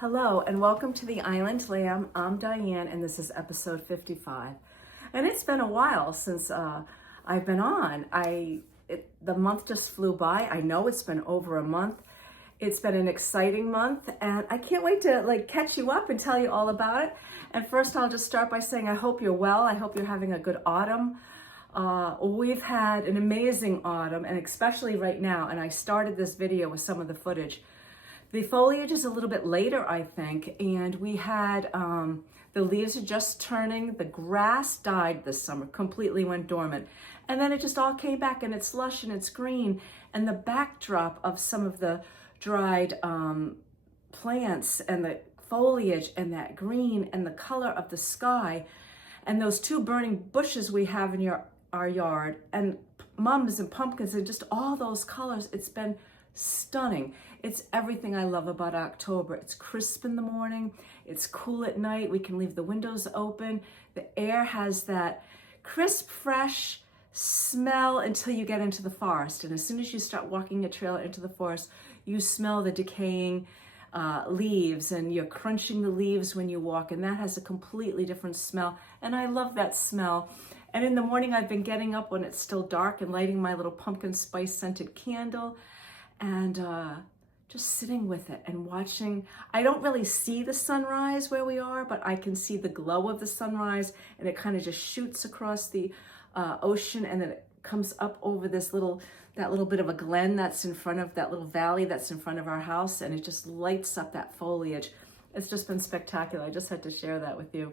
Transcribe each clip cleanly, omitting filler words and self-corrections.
Hello and welcome to the Island Lamb. I'm Diane and this is episode 55. And it's been a while since I've been on. The month just flew by. I know it's been over a month. It's been an exciting month and I can't wait to catch you up and tell you all about it. And first I'll just start by saying I hope you're well. I hope you're having a good autumn. We've had an amazing autumn, and especially right now, and I started this video with some of the footage. The foliage is a little bit later, I think, and we had, the leaves are just turning, the grass died this summer, completely went dormant, and then it just all came back and it's lush and it's green, and the backdrop of some of the dried plants and the foliage and that green and the color of the sky and those two burning bushes we have in our yard and mums and pumpkins and just all those colors, it's been stunning. It's everything I love about October. It's crisp in the morning, it's cool at night, we can leave the windows open, the air has that crisp, fresh smell until you get into the forest. And as soon as you start walking a trail into the forest, you smell the decaying leaves, and you're crunching the leaves when you walk, and that has a completely different smell. And I love that smell. And in the morning, I've been getting up when it's still dark and lighting my little pumpkin spice scented candle and just sitting with it and watching. I don't really see the sunrise where we are, but I can see the glow of the sunrise, and it kind of just shoots across the ocean, and then it comes up over that little bit of a glen that's in front of that little valley that's in front of our house, and it just lights up that foliage. It's just been spectacular. I just had to share that with you.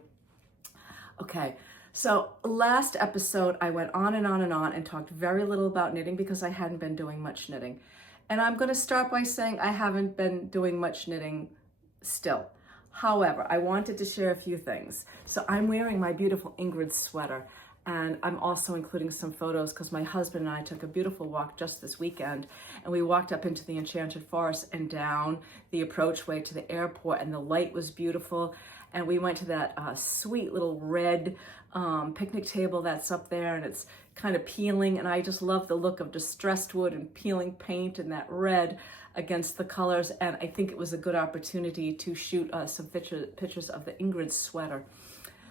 Okay, so last episode I went on and on and on and talked very little about knitting because I hadn't been doing much knitting. And I'm going to start by saying I haven't been doing much knitting still. However, I wanted to share a few things. So I'm wearing my beautiful Ingrid sweater, and I'm also including some photos because my husband and I took a beautiful walk just this weekend, and we walked up into the Enchanted Forest and down the approachway to the airport, and the light was beautiful. And we went to that sweet little red picnic table that's up there, and it's kind of peeling, and I just love the look of distressed wood and peeling paint and that red against the colors, and I think it was a good opportunity to shoot some pictures of the Ingrid sweater.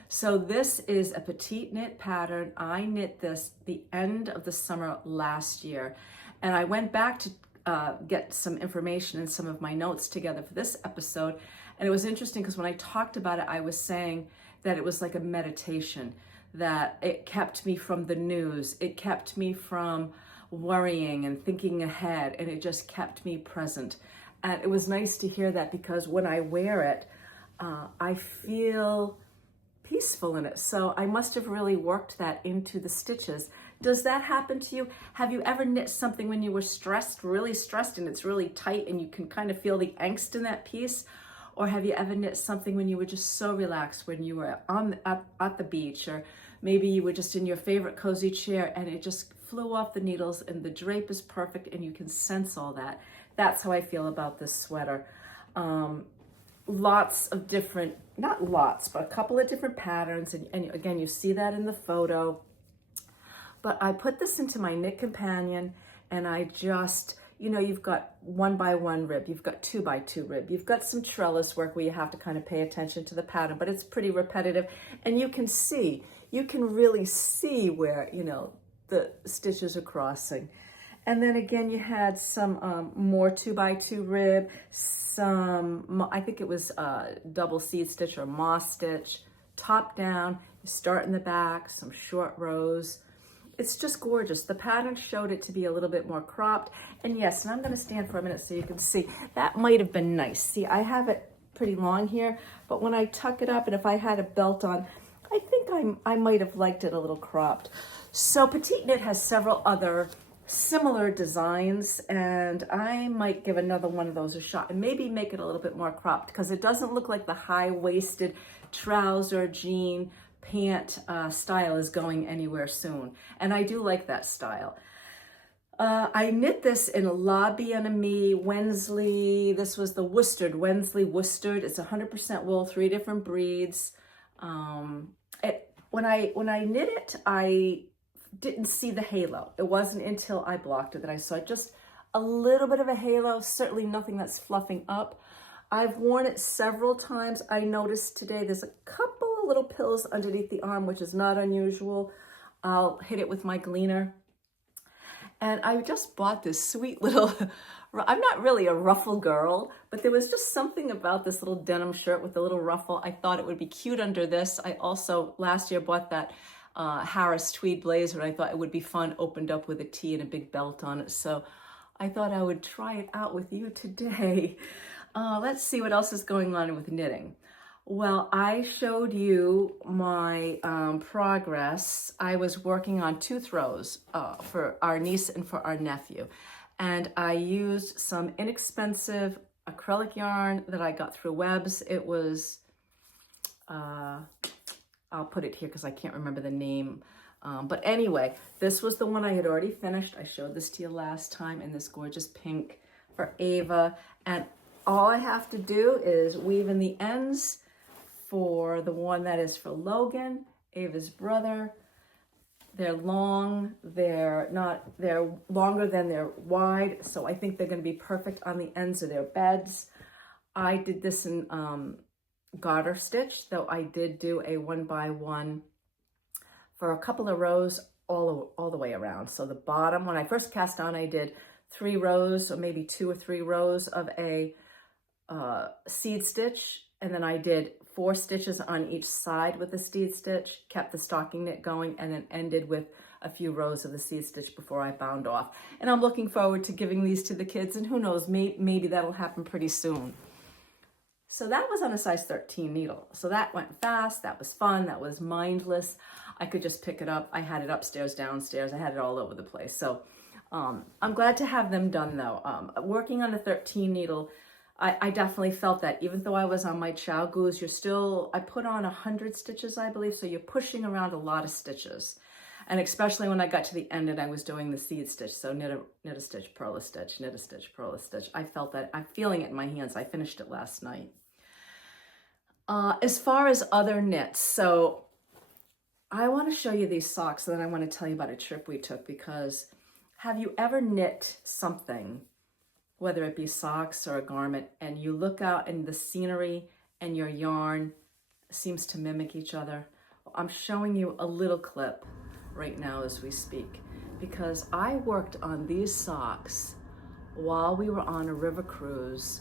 So this is a petite knit pattern. I knit this the end of the summer last year, and I went back to get some information and some of my notes together for this episode, and it was interesting because when I talked about it, I was saying that it was like a meditation, that it kept me from the news, it kept me from worrying and thinking ahead, and it just kept me present. And it was nice to hear that because when I wear it, I feel peaceful in it. So I must have really worked that into the stitches. Does that happen to you? Have you ever knit something when you were stressed, really stressed, and it's really tight and you can kind of feel the angst in that piece? Or have you ever knit something when you were just so relaxed, when you were at the beach, or maybe you were just in your favorite cozy chair and it just flew off the needles and the drape is perfect and you can sense all that? That's how I feel about this sweater. lots of different, not lots, but a couple of different patterns. And again, you see that in the photo. But I put this into my knit companion, and I just, you know, you've got 1x1 rib, you've got 2x2 rib, you've got some trellis work where you have to kind of pay attention to the pattern, but it's pretty repetitive. And you can really see where, you know, the stitches are crossing. And then again, you had some more 2x2 rib, some, I think it was double seed stitch or moss stitch, top down, you start in the back, some short rows. It's just gorgeous. The pattern showed it to be a little bit more cropped. And yes, and I'm gonna stand for a minute so you can see, that might have been nice. See, I have it pretty long here, but when I tuck it up and if I had a belt on, I think I might have liked it a little cropped. So petiteknit has several other similar designs, and I might give another one of those a shot and maybe make it a little bit more cropped, because it doesn't look like the high-waisted trouser, jean, pant style is going anywhere soon. And I do like that style. I knit this in a La Bien-Aimée Wensley. This was the worsted, Wensley worsted. It's 100% wool, 3 different breeds. When I knit it, I didn't see the halo. It wasn't until I blocked it that I saw just a little bit of a halo, certainly nothing that's fluffing up. I've worn it several times. I noticed today there's a couple of little pills underneath the arm, which is not unusual. I'll hit it with my gleaner. And I just bought this sweet little, I'm not really a ruffle girl, but there was just something about this little denim shirt with a little ruffle. I thought it would be cute under this. I also, last year, bought that Harris tweed blazer, and I thought it would be fun, opened up with a tee and a big belt on it. So I thought I would try it out with you today. Let's see what else is going on with knitting. Well, I showed you my progress. I was working on 2 throws for our niece and for our nephew. And I used some inexpensive acrylic yarn that I got through Webs. It was, I'll put it here because I can't remember the name. But anyway, this was the one I had already finished. I showed this to you last time in this gorgeous pink for Ava. And all I have to do is weave in the ends for the one that is for Logan, Ava's brother. They're long, they're longer than they're wide, so I think they're gonna be perfect on the ends of their beds. I did this in garter stitch, though I did do a 1x1 for a couple of rows all the way around. So the bottom, when I first cast on, I did 3 rows, or maybe 2 or 3 rows of a seed stitch, and then I did 4 stitches on each side with the seed stitch, kept the stocking knit going, and then ended with a few rows of the seed stitch before I bound off. And I'm looking forward to giving these to the kids, and who knows, maybe that'll happen pretty soon. So that was on a size 13 needle. So that went fast, that was fun, that was mindless. I could just pick it up. I had it upstairs, downstairs, I had it all over the place. So I'm glad to have them done though. Working on a 13 needle, I definitely felt that even though I was on my Chow Goose, I put on 100 stitches, I believe, so you're pushing around a lot of stitches. And especially when I got to the end and I was doing the seed stitch, so knit a stitch, purl a stitch, knit a stitch, purl a stitch. I felt that, I'm feeling it in my hands. I finished it last night. As far as other knits, so I want to show you these socks, and then I want to tell you about a trip we took, because have you ever knit something, whether it be socks or a garment, and you look out and the scenery and your yarn seems to mimic each other? I'm showing you a little clip right now as we speak, because I worked on these socks while we were on a river cruise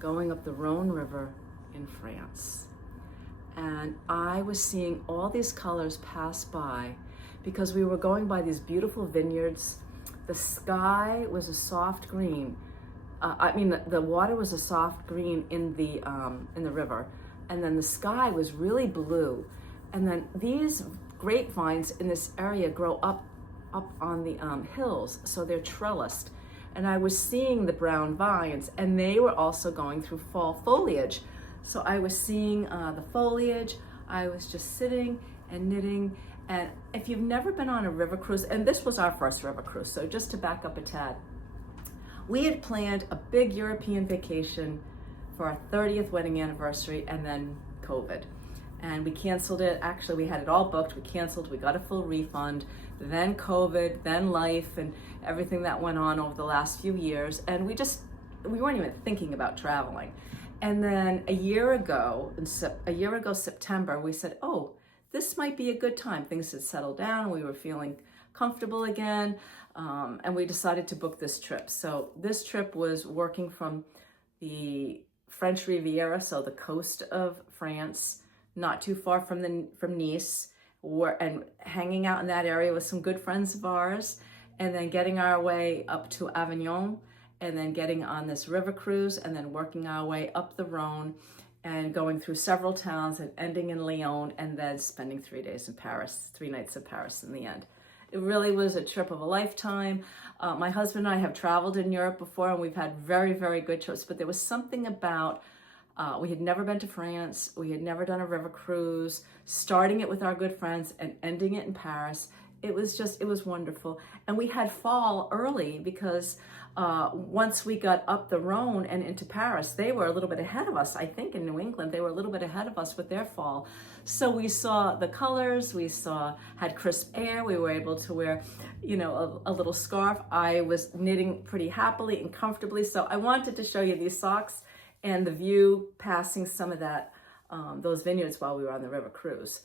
going up the Rhone River in France. And I was seeing all these colors pass by because we were going by these beautiful vineyards. The sky was a soft green. The water was a soft green in the river, and then the sky was really blue. And then these grapevines in this area grow up on the hills, so they're trellised. And I was seeing the brown vines, and they were also going through fall foliage. So I was seeing the foliage. I was just sitting and knitting. And if you've never been on a river cruise, and this was our first river cruise, so just to back up a tad, we had planned a big European vacation for our 30th wedding anniversary, and then COVID. And we canceled it. Actually, we had it all booked. We canceled, we got a full refund. Then COVID, then life, and everything that went on over the last few years. And we weren't even thinking about traveling. And then a year ago, September, we said, oh, this might be a good time. Things had settled down. We were feeling comfortable again. And we decided to book this trip. So this trip was working from the French Riviera, so the coast of France, not too far from Nice, and hanging out in that area with some good friends of ours, and then getting our way up to Avignon, and then getting on this river cruise, and then working our way up the Rhone, and going through several towns and ending in Lyon, and then spending 3 days in Paris, 3 nights in Paris in the end. It really was a trip of a lifetime. My husband and I have traveled in Europe before, and we've had very, very good trips, but there was something about, we had never been to France, we had never done a river cruise, starting it with our good friends and ending it in Paris. It was wonderful. And we had fall early because once we got up the Rhone and into Paris, they were a little bit ahead of us. I think in New England, they were a little bit ahead of us with their fall. So we saw the colors, had crisp air, we were able to wear, a little scarf. I was knitting pretty happily and comfortably. So I wanted to show you these socks and the view passing some of those vineyards while we were on the river cruise.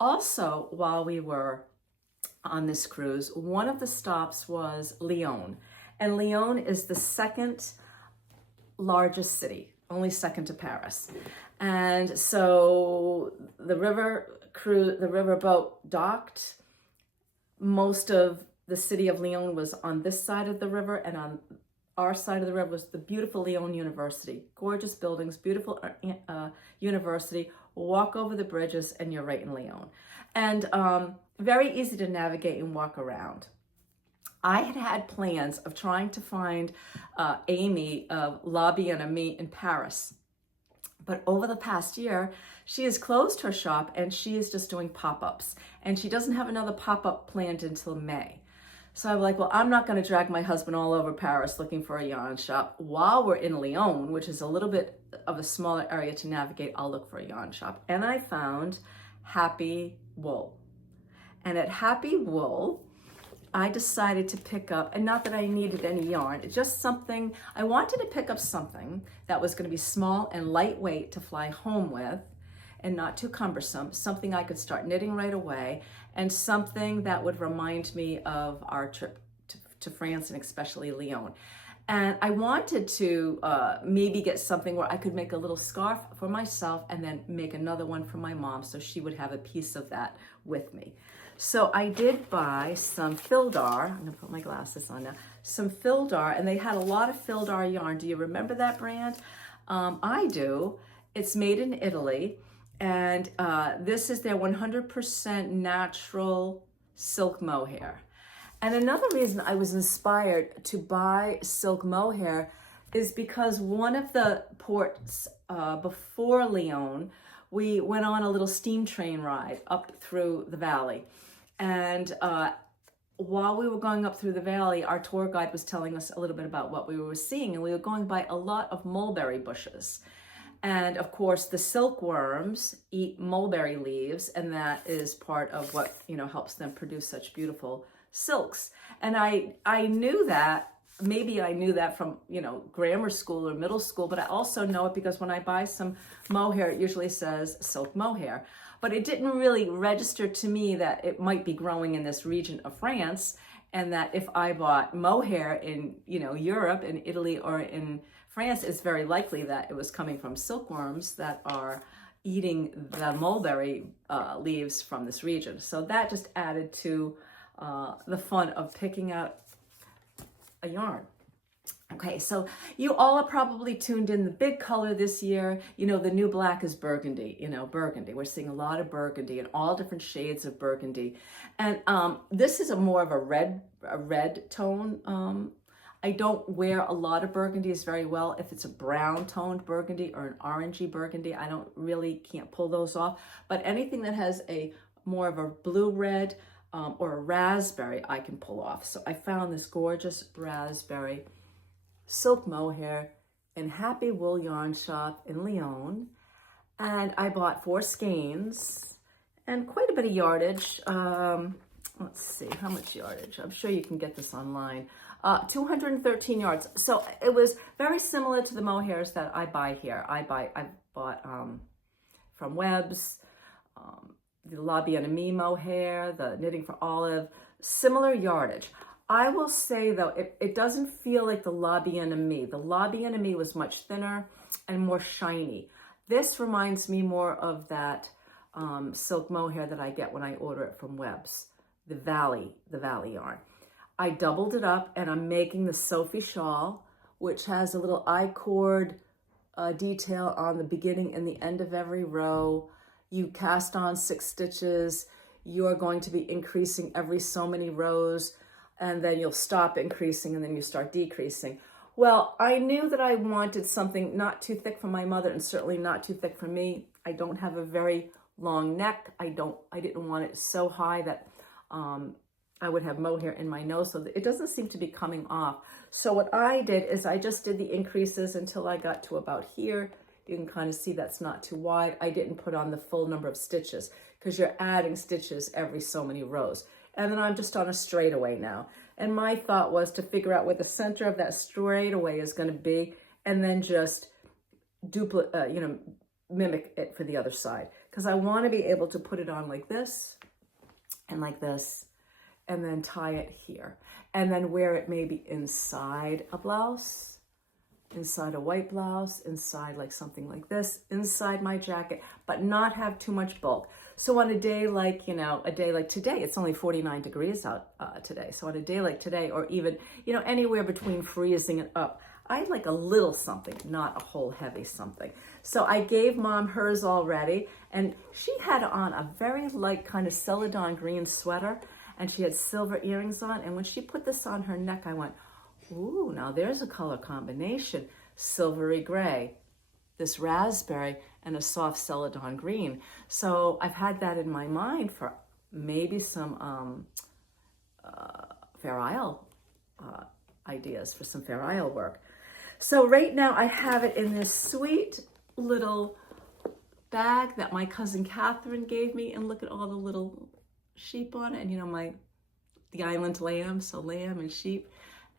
Also, while we were on this cruise, one of the stops was Lyon. And Lyon is the second largest city, only second to Paris. And so the riverboat docked. Most of the city of Lyon was on this side of the river, and on our side of the river was the beautiful Lyon University. Gorgeous buildings, beautiful university. Walk over the bridges and you're right in Lyon. And very easy to navigate and walk around. I had plans of trying to find Amy of La Bien Amie in Paris. But over the past year, she has closed her shop and she is just doing pop-ups. And she doesn't have another pop-up planned until May. So I'm like, well, I'm not going to drag my husband all over Paris looking for a yarn shop. While we're in Lyon, which is a little bit of a smaller area to navigate, I'll look for a yarn shop. And I found Happy Wool. And at Happy Wool, I decided to pick up, and not that I needed any yarn, just something, I wanted to pick up something that was going to be small and lightweight to fly home with and not too cumbersome, something I could start knitting right away, and something that would remind me of our trip to France and especially Lyon. And I wanted to maybe get something where I could make a little scarf for myself and then make another one for my mom so she would have a piece of that with me. So I did buy some Fildar. I'm gonna put my glasses on now. Some Fildar, and they had a lot of Fildar yarn. Do you remember that brand? I do. It's made in Italy, and this is their 100% natural silk mohair. And another reason I was inspired to buy silk mohair is because one of the ports before Lyon, we went on a little steam train ride up through the valley. And while we were going up through the valley, our tour guide was telling us a little bit about what we were seeing, and we were going by a lot of mulberry bushes. And of course, the silkworms eat mulberry leaves, and that is part of what, helps them produce such beautiful silks. And I knew that, maybe I knew that from, grammar school or middle school, but I also know it because when I buy some mohair, it usually says silk mohair. But it didn't really register to me that it might be growing in this region of France, and that if I bought mohair in, Europe, in Italy, or in France, it's very likely that it was coming from silkworms that are eating the mulberry leaves from this region. So that just added to the fun of picking out a yarn. Okay, so you all are probably tuned in. The big color this year, the new black is burgundy, burgundy. We're seeing a lot of burgundy and all different shades of burgundy. And this is more of a red tone. I don't wear a lot of burgundies very well. If it's a brown toned burgundy or an orangey burgundy, I can't pull those off. But anything that has a more of a blue-red or a raspberry, I can pull off. So I found this gorgeous raspberry silk mohair in Happy Wool Yarn Shop in Lyon. And I bought 4 skeins and quite a bit of yardage. Let's see, how much yardage? I'm sure you can get this online. 213 yards. So it was very similar to the mohairs that I buy here. I bought from Webb's, the La Bien-Aimée mohair, the Knitting for Olive, similar yardage. I will say though, it doesn't feel like the La Bien-Aimée. The La Bien-Aimée was much thinner and more shiny. This reminds me more of that silk mohair that I get when I order it from Webb's, the Valley yarn. I doubled it up and I'm making the Sophie shawl, which has a little I-cord detail on the beginning and the end of every row. You cast on 6 stitches. You're going to be increasing every so many rows, and then you'll stop increasing and then you start decreasing. Well, I knew that I wanted something not too thick for my mother and certainly not too thick for me. I don't have a very long neck. I didn't want it so high that I would have mohair in my nose, so it doesn't seem to be coming off. So what I did is I just did the increases until I got to about here. You can kind of see that's not too wide. I didn't put on the full number of stitches because you're adding stitches every so many rows. And then I'm just on a straightaway now. And my thought was to figure out where the center of that straightaway is going to be and then just mimic it for the other side. Because I want to be able to put it on like this and like this, and then tie it here, and then wear it maybe inside a blouse, inside a white blouse, inside like something like this, inside my jacket, but not have too much bulk. So on a day like, a day like today, it's only 49 degrees out today. So on a day like today, or even, anywhere between freezing and up, I'd like a little something, not a whole heavy something. So I gave Mom hers already, and she had on a very light kind of celadon green sweater, and she had silver earrings on. And when she put this on her neck, I went, ooh, now there's a color combination. Silvery gray, this raspberry, and a soft celadon green. So I've had that in my mind for maybe some Fair Isle ideas for some Fair Isle work. So right now I have it in this sweet little bag that my cousin Catherine gave me, and look at all the little sheep on it, and the island lamb, so lamb and sheep,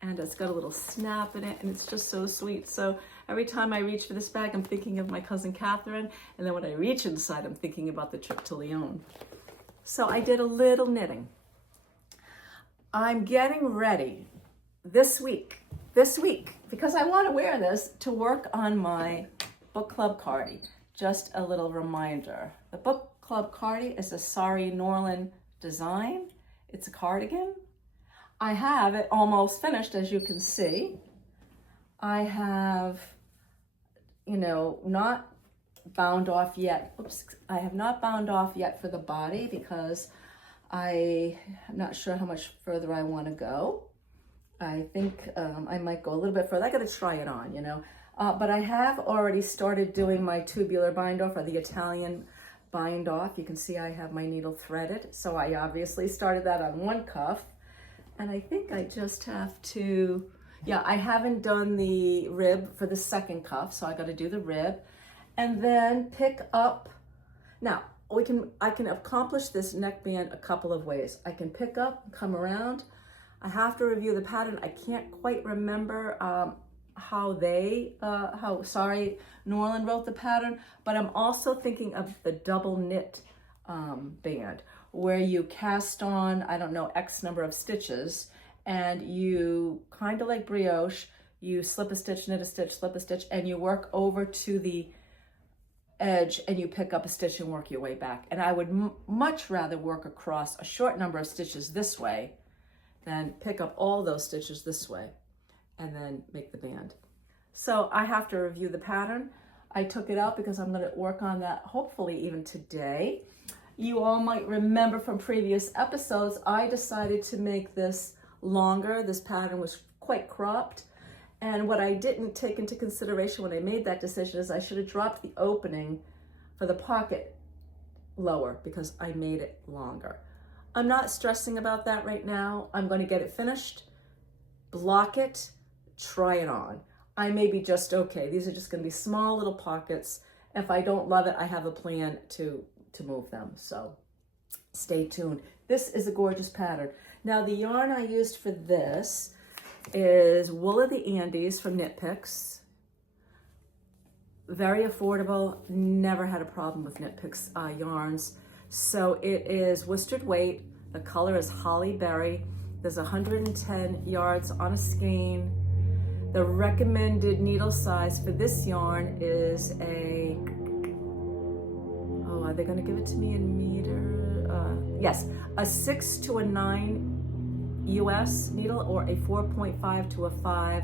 and it's got a little snap in it, and it's just so sweet. So every time I reach for this bag, I'm thinking of my cousin Catherine, and then when I reach inside, I'm thinking about the trip to Lyon. So I did a little knitting. I'm getting ready this week, because I want to wear this to work on my book club cardie. Just a little reminder. The book club cardie is a Sari Norland design. It's a cardigan. I have it almost finished, as you can see. I have, not bound off yet. Oops, I have not bound off yet for the body because I'm not sure how much further I want to go. I think I might go a little bit further. I got to try it on, but I have already started doing my tubular bind off, or the Italian bind off. You can see I have my needle threaded. So I obviously started that on one cuff. And I think I just have to, I haven't done the rib for the second cuff, so I got to do the rib. And then pick up, now I can accomplish this neckband a couple of ways. I can pick up, come around. I have to review the pattern. I can't quite remember how Sari Norland wrote the pattern, but I'm also thinking of the double knit band, where you cast on, X number of stitches, and you kind of like brioche, you slip a stitch, knit a stitch, slip a stitch, and you work over to the edge and you pick up a stitch and work your way back. And I would much rather work across a short number of stitches this way than pick up all those stitches this way and then make the band. So I have to review the pattern. I took it out because I'm going to work on that hopefully even today. You all might remember from previous episodes, I decided to make this longer. This pattern was quite cropped. And what I didn't take into consideration when I made that decision is I should have dropped the opening for the pocket lower because I made it longer. I'm not stressing about that right now. I'm going to get it finished, block it, try it on. I may be just okay. These are just going to be small little pockets. If I don't love it, I have a plan to move them. So stay tuned. This is a gorgeous pattern. Now the yarn I used for this is Wool of the Andes from Knit Picks. Very affordable. Never had a problem with Knit Picks yarns. So it is worsted weight. The color is Holly Berry. There's 110 yards on a skein. The recommended needle size for this yarn is a, oh, are they gonna give it to me in meter? Yes, a 6 to a 9 US needle, or a 4.5 to a 5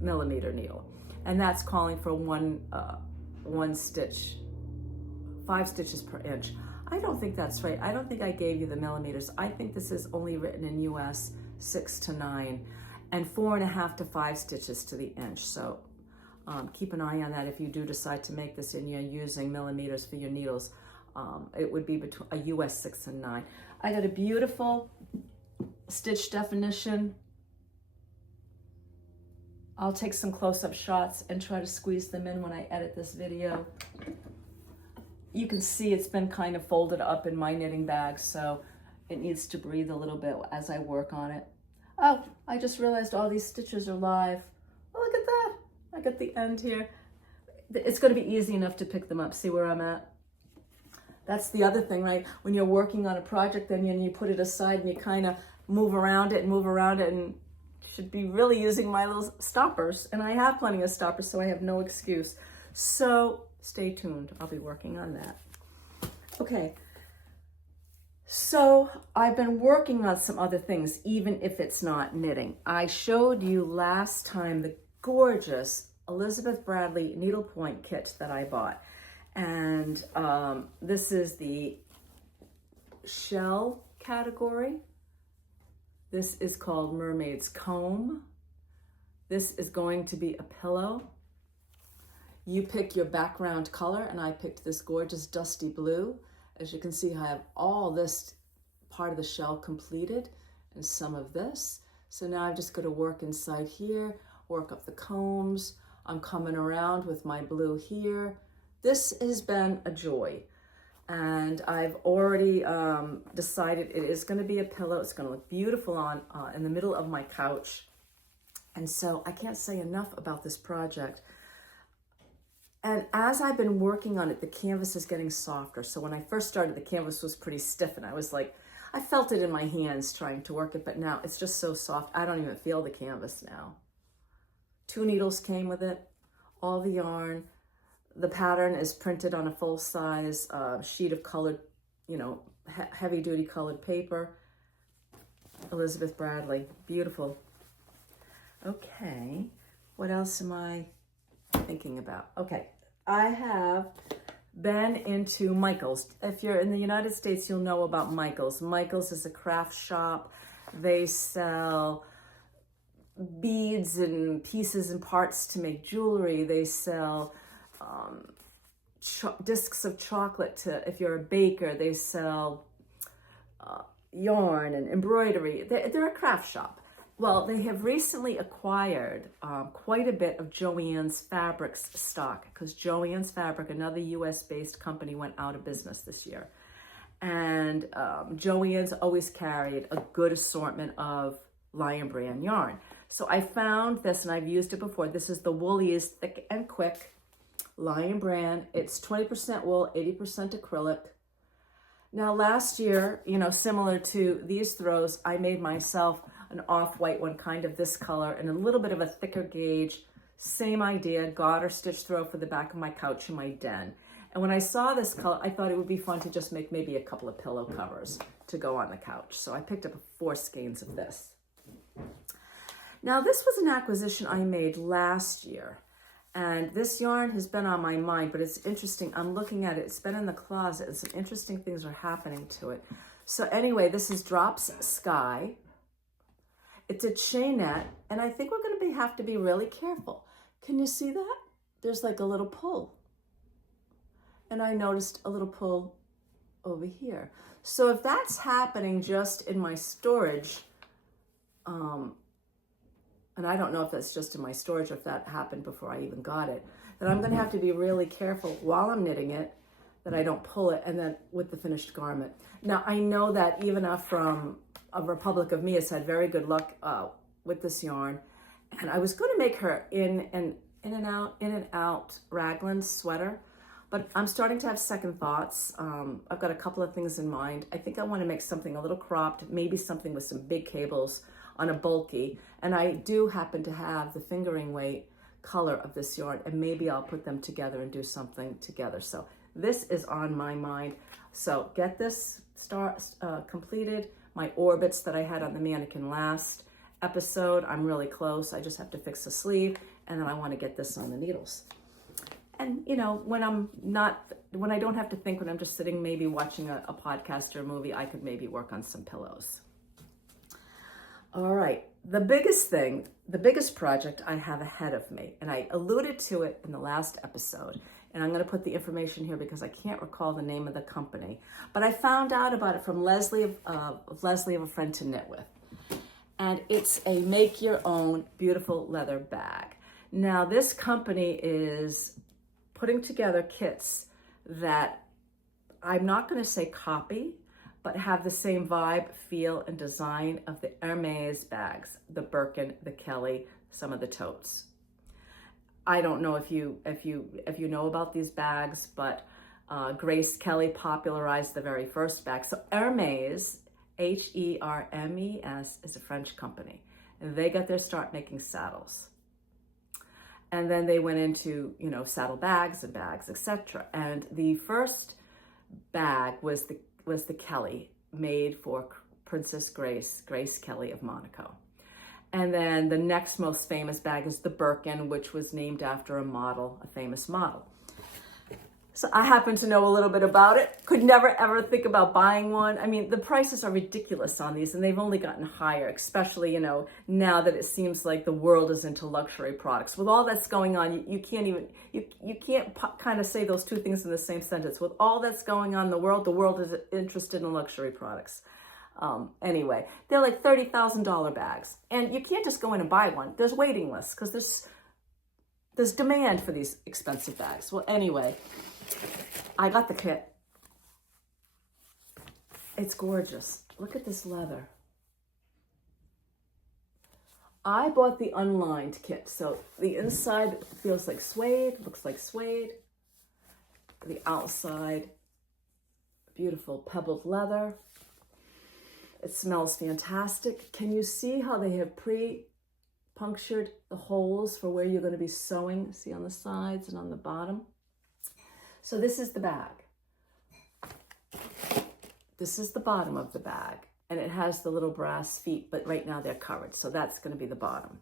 millimeter needle. And that's calling for one stitch, 5 stitches per inch. I don't think that's right. I don't think I gave you the millimeters. I think this is only written in US 6 to 9 and 4.5 to 5 stitches to the inch. So keep an eye on that if you do decide to make this and you're using millimeters for your needles. It would be between a US 6 and 9. I got a beautiful stitch definition. I'll take some close-up shots and try to squeeze them in when I edit this video. You can see it's been kind of folded up in my knitting bag, so it needs to breathe a little bit as I work on it. Oh, I just realized all these stitches are live. Oh, look at that. I got the end here. It's going to be easy enough to pick them up. See where I'm at? That's the other thing, right? When you're working on a project, then you put it aside and you kind of move around it and should be really using my little stoppers. And I have plenty of stoppers, so I have no excuse. So stay tuned. I'll be working on that. Okay. So I've been working on some other things, even if it's not knitting. I showed you last time the gorgeous Elizabeth Bradley needlepoint kit that I bought. And this is the shell category. This is called Mermaid's Comb. This is going to be a pillow. You pick your background color, and I picked this gorgeous dusty blue. As you can see, I have all this part of the shell completed and some of this. So now I'm just going to work inside here, work up the combs. I'm coming around with my blue here. This has been a joy. And I've already decided it is going to be a pillow. It's going to look beautiful on in the middle of my couch. And so I can't say enough about this project. And as I've been working on it, the canvas is getting softer. So when I first started, the canvas was pretty stiff, and I was like, I felt it in my hands trying to work it, but now it's just so soft. I don't even feel the canvas now. 2 needles came with it, all the yarn. The pattern is printed on a full-size sheet of colored, heavy-duty colored paper. Elizabeth Bradley, beautiful. Okay, what else am I thinking about? Okay, I have been into Michael's. If you're in the United States, you'll know about Michael's. Michael's is a craft shop. They sell beads and pieces and parts to make jewelry. They sell discs of chocolate to, if you're a baker. They sell yarn and embroidery. They're a craft shop. Well, they have recently acquired quite a bit of Joann's Fabrics stock, because Joann's Fabric, another US-based company, went out of business this year. And Joann's always carried a good assortment of Lion Brand yarn. So I found this, and I've used it before. This is the Woolies Thick and Quick Lion Brand. It's 20% wool, 80% acrylic. Now last year, similar to these throws, I made myself an off-white one, kind of this color, and a little bit of a thicker gauge. Same idea, garter stitch throw for the back of my couch in my den. And when I saw this color, I thought it would be fun to just make maybe a couple of pillow covers to go on the couch. So I picked up 4 skeins of this. Now this was an acquisition I made last year. And this yarn has been on my mind, but it's interesting. I'm looking at it. It's been in the closet, and some interesting things are happening to it. So anyway, this is Drops Sky. It's a chainette, and I think we're going to have to be really careful. Can you see that? There's like a little pull. And I noticed a little pull over here. So if that's happening just in my storage and I don't know if that's just in my storage or if that happened before I even got it, that I'm going to have to be really careful while I'm knitting it that I don't pull it, and then with the finished garment. Now, I know that Ivana from A Republic of Me has had very good luck with this yarn, and I was going to make her in and out raglan sweater, but I'm starting to have second thoughts. I've got a couple of things in mind. I think I want to make something a little cropped, maybe something with some big cables on a bulky, and I do happen to have the fingering weight color of this yarn, and maybe I'll put them together and do something together. So this is on my mind. So get this completed. My orbits that I had on the mannequin last episode, I'm really close. I just have to fix the sleeve, and then I want to get this on the needles. And you know, when I don't have to think, when I'm just sitting maybe watching a podcast or a movie, I could maybe work on some pillows. All right, the biggest project I have ahead of me, and I alluded to it in the last episode, and I'm going to put the information here because I can't recall the name of the company, but I found out about it from Leslie of A Friend to Knit With. And it's a make your own beautiful leather bag. Now, this company is putting together kits that I'm not going to say copy, but have the same vibe, feel, and design of the Hermes bags, the Birkin, the Kelly, some of the totes. I don't know if you know about these bags, but Grace Kelly popularized the very first bag. So Hermes, Hermes, is a French company, and they got their start making saddles. And then they went into, you know, saddle bags and bags, etc. And the first bag was the Kelly, made for Princess Grace Kelly of Monaco. And then the next most famous bag is the Birkin, which was named after a famous model. So I happen to know a little bit about it. Could never ever think about buying one. I mean, the prices are ridiculous on these, and they've only gotten higher, especially, you know, now that it seems like the world is into luxury products. With all that's going on, you can't kind of say those two things in the same sentence. With all that's going on in the world is interested in luxury products. Anyway, they're like $30,000 bags, and you can't just go in and buy one. There's waiting lists because there's demand for these expensive bags. Well, anyway, I got the kit. It's gorgeous. Look at this leather. I bought the unlined kit, so the inside feels like suede, looks like suede. The outside, beautiful pebbled leather. It smells fantastic. Can you see how they have pre-punctured the holes for where you're going to be sewing? See on the sides and on the bottom? So this is the bag. This is the bottom of the bag, and it has the little brass feet, but right now they're covered. So that's going to be the bottom.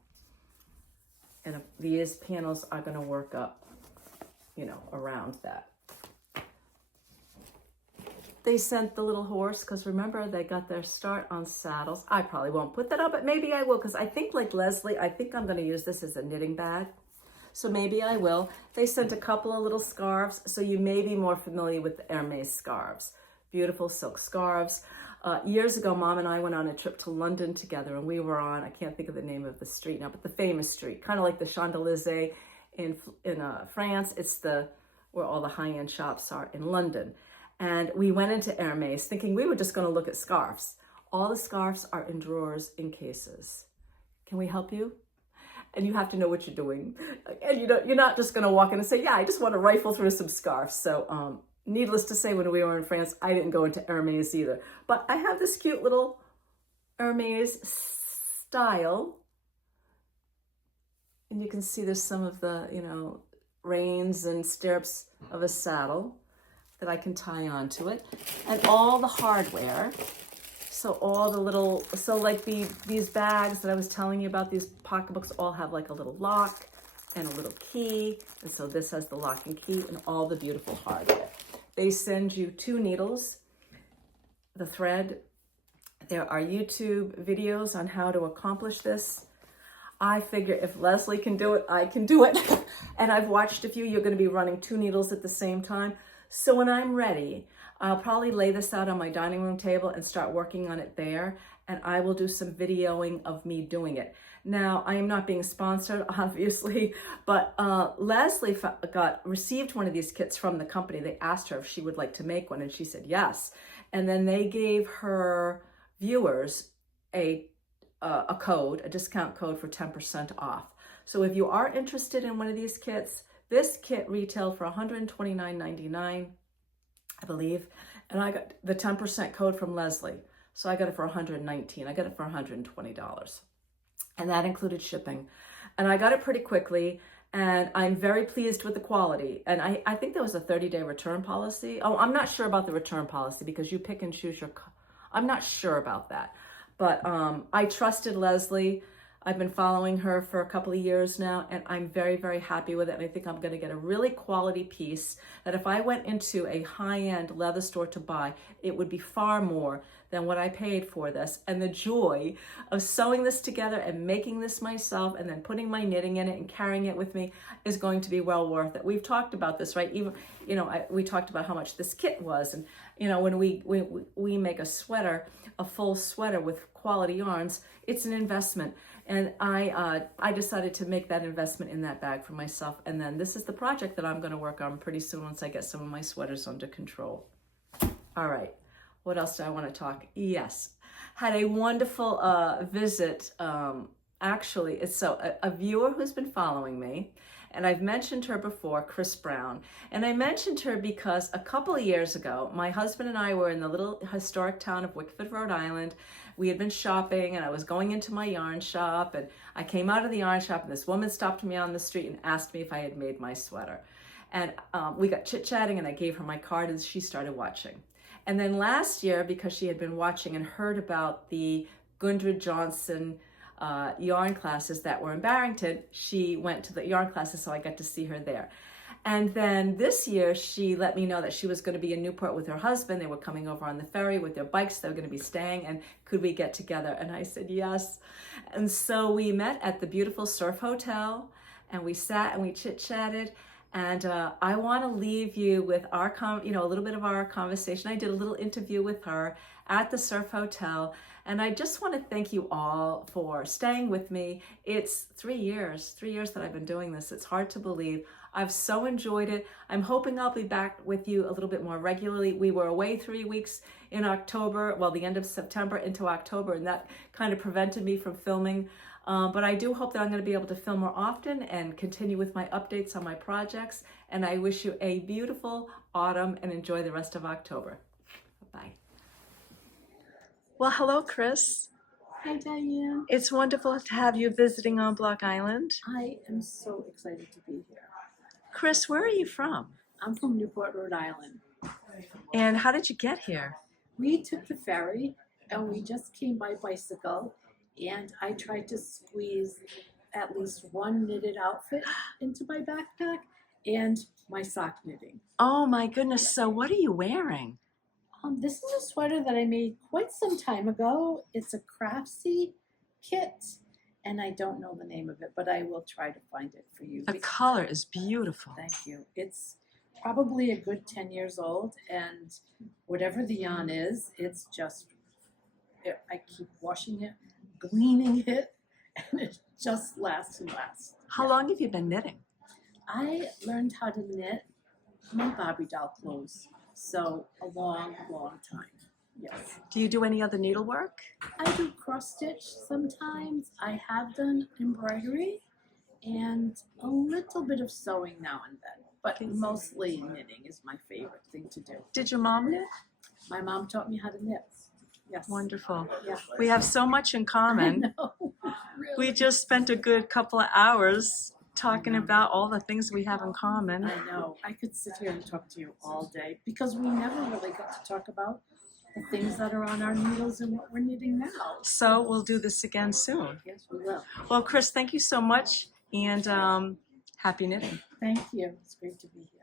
And these panels are going to work up, you know, around that. They sent the little horse, because remember, they got their start on saddles. I probably won't put that up, but maybe I will, because I think, like Leslie, I think I'm going to use this as a knitting bag. So maybe I will. They sent a couple of little scarves, so you may be more familiar with the Hermes scarves. Beautiful silk scarves. Years ago, Mom and I went on a trip to London together, and we were on, I can't think of the name of the street now, but the famous street, kind of like the Champs-Élysées in France. It's where all the high-end shops are in London. And we went into Hermes thinking we were just going to look at scarves. All the scarves are in drawers in cases. Can we help you? And you have to know what you're doing. And you're not just going to walk in and say, yeah, I just want to rifle through some scarves. So needless to say, when we were in France, I didn't go into Hermes either. But I have this cute little Hermes style. And you can see there's some of the, you know, reins and stirrups of a saddle that I can tie onto it, and all the hardware. So all the little, so like these bags that I was telling you about, these pocketbooks all have like a little lock and a little key. And so this has the lock and key and all the beautiful hardware. They send you 2 needles, the thread. There are YouTube videos on how to accomplish this. I figure if Leslie can do it, I can do it. And I've watched a few. You're going to be running 2 needles at the same time. So when I'm ready, I'll probably lay this out on my dining room table and start working on it there. And I will do some videoing of me doing it. Now, I am not being sponsored, obviously, but Leslie received one of these kits from the company. They asked her if she would like to make one, and she said yes. And then they gave her viewers a code, a discount code for 10% off. So if you are interested in one of these kits, this kit retailed for $129.99, I believe, and I got the 10% code from Leslie. So I got it for $119. I got it for $120. And that included shipping. And I got it pretty quickly, and I'm very pleased with the quality. And I think there was a 30-day return policy. Oh, I'm not sure about the return policy because you pick and choose your, I'm not sure about that. But I trusted Leslie. I've been following her for a couple of years now, and I'm very, very happy with it. And I think I'm going to get a really quality piece that if I went into a high-end leather store to buy, it would be far more than what I paid for this. And the joy of sewing this together and making this myself and then putting my knitting in it and carrying it with me is going to be well worth it. We've talked about this, right? Even, we talked about how much this kit was. And, when we make a sweater, a full sweater with quality yarns, it's an investment. And I decided to make that investment in that bag for myself. And then this is the project that I'm going to work on pretty soon once I get some of my sweaters under control. All right. What else do I want to talk? Yes. Had a wonderful visit. Actually, it's a viewer who's been following me. And I've mentioned her before, Chris Brown. And I mentioned her because a couple of years ago, my husband and I were in the little historic town of Wickford, Rhode Island. We had been shopping, and I was going into my yarn shop, and I came out of the yarn shop, and this woman stopped me on the street and asked me if I had made my sweater. And we got chit-chatting, and I gave her my card, and she started watching. And then last year, because she had been watching and heard about the Gundred Johnson yarn classes that were in Barrington, she went to the yarn classes, so I got to see her there. And then this year, she let me know that she was going to be in Newport with her husband. They were coming over on the ferry with their bikes. They were going to be staying, and could we get together? And I said yes. And so we met at the beautiful Surf Hotel, and we sat and we chit-chatted. And I want to leave you with our, a little bit of our conversation. I did a little interview with her at the Surf Hotel. And I just want to thank you all for staying with me. It's 3 years that I've been doing this. It's hard to believe. I've so enjoyed it. I'm hoping I'll be back with you a little bit more regularly. We were away 3 weeks in October, well, the end of September into October, and that kind of prevented me from filming. But I do hope that I'm going to be able to film more often and continue with my updates on my projects. And I wish you a beautiful autumn and enjoy the rest of October. Bye. Well, hello, Chris. Hi, Diane. It's wonderful to have you visiting on Block Island. I am so excited to be here. Chris, where are you from? I'm from Newport, Rhode Island. And how did you get here? We took the ferry and we just came by bicycle, and I tried to squeeze at least one knitted outfit into my backpack and my sock knitting. Oh my goodness, so what are you wearing? This is a sweater that I made quite some time ago. It's a Craftsy kit, and I don't know the name of it, but I will try to find it for you. The color is beautiful. Thank you. It's probably a good 10 years old, and whatever the yarn is, it's just, I keep washing it, gleaning it, and it just lasts and lasts. How long have you been knitting? I learned how to knit my Barbie doll clothes. So a long, long time, yes. Do you do any other needlework? I do cross stitch sometimes. I have done embroidery and a little bit of sewing now and then, but mostly knitting is my favorite thing to do. Did your mom knit? My mom taught me how to knit. Yes. Wonderful. Yeah. We have so much in common. I know. Really. We just spent a good couple of hours talking about all the things we have in common. I know. I could sit here and talk to you all day because we never really got to talk about the things that are on our needles and what we're knitting now. So we'll do this again soon. Yes, we will. Well, Chris, thank you so much, and happy knitting. Thank you. It's great to be here.